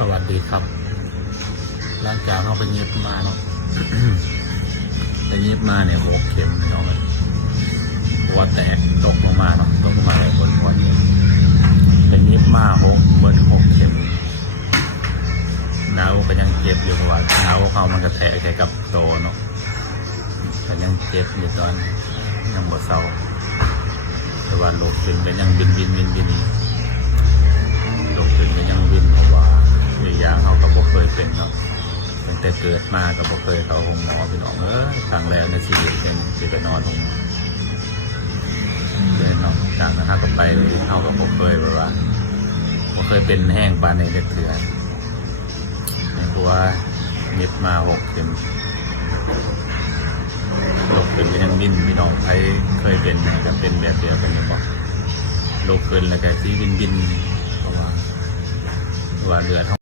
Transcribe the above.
สวัสดีครับหลังจากเราไปเย็บมาเนาะ ไปเย็บมาเนี่ย6 เข็มเนาะมันหัวแตกตกลงมาเนาะตกลงมาบนหัวเข็มไปเย็บมา6 เข็มหนาวก็ยังเจ็บอยู่เพราะว่าหนาวเขามันกระแทกใส่กับโตเนาะก็ยังเจ็บอยู่ตอนยังบ่เศร้าแต่ว่าโรคขึ้นก็ยังบินโรคขึ้นก็ยังบินเพราะว่าอย่างเขาก็บ่เคยเป็นเนาะตั้งแต่เกิดมาก็บ่เคยเข้าห้องหมอพี่น้องครั้งแรกในชีวิตเป็นสิไปนอนห้องเดินเนาะจากนั้นก็ไปเขาก็บ่เคยแบบว่าบ่เคยเป็นแห้งปานในเล็กเถื่อนเพราะว่าเย็บมา6 เข็มโรคขึ้นก็ยังบินพี่น้องใครเคยเป็นก็เป็นแบบเดียวกันบอกโรคขึ้นแล้วก็ที่บินเพราะว่าเลือด